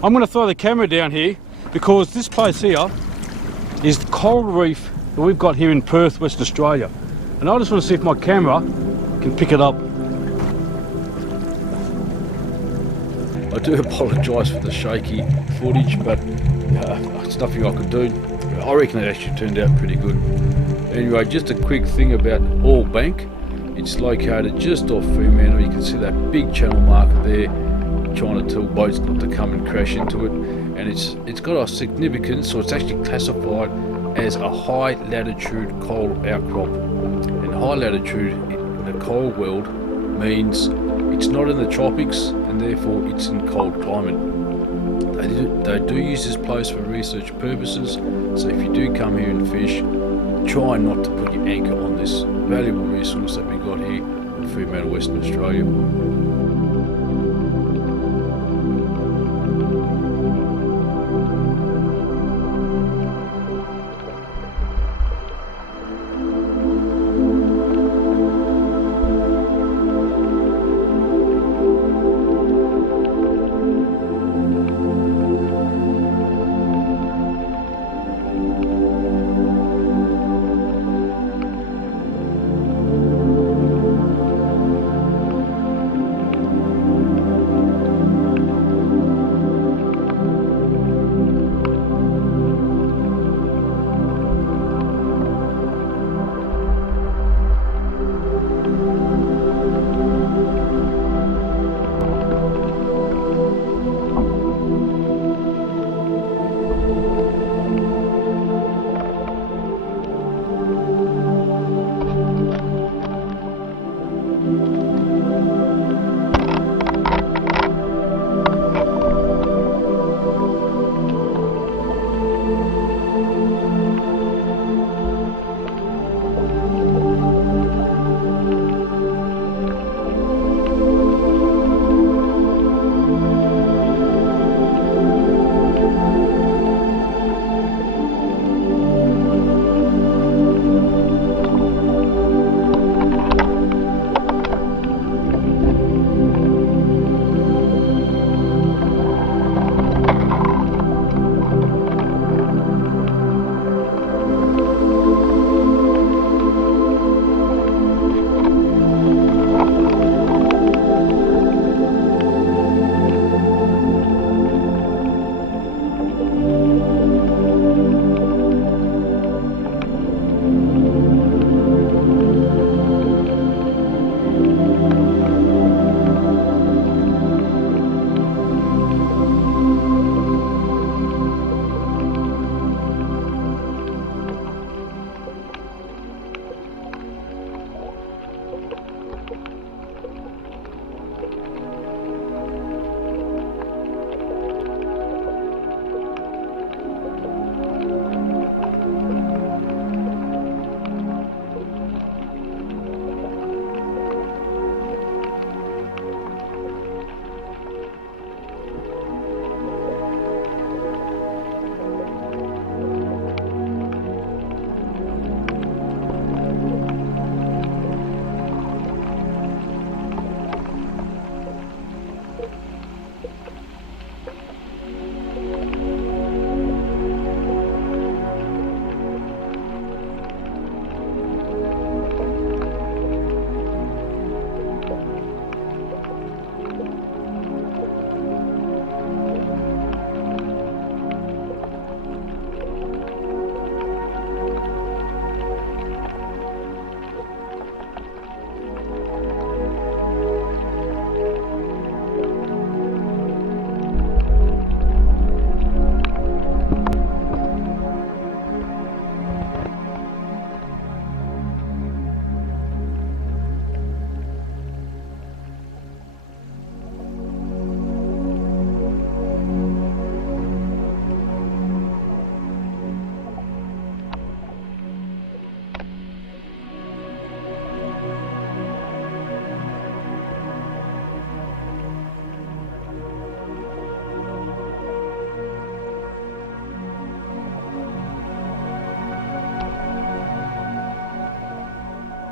I'm going to throw the camera down here because this place here is the coral reef that we've got here in Perth, Western Australia. And I just want to see if my camera can pick it up. I do apologise for the shaky footage, but it's nothing I could do. I reckon it actually turned out pretty good. Anyway, just a quick thing about Hall Bank. It's located just off Fremantle. You can see that big channel marker there, trying to tell boats not to come and crash into it. And it's got a significance, so it's actually classified as a high latitude coral outcrop. And high latitude in the coral world means it's not in the tropics, and therefore it's in cold climate. They do use this place for research purposes, so if you do come here and fish, try not to put your anchor on this valuable resource that we got here in Fremantle, Western Australia.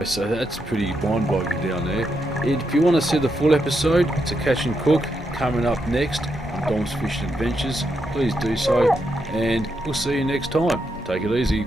So that's pretty mind-boggling down there. If you want to see the full episode, it's a catch and cook coming up next Dom's Fishing Adventures, please do so, and we'll see you next time. Take it easy.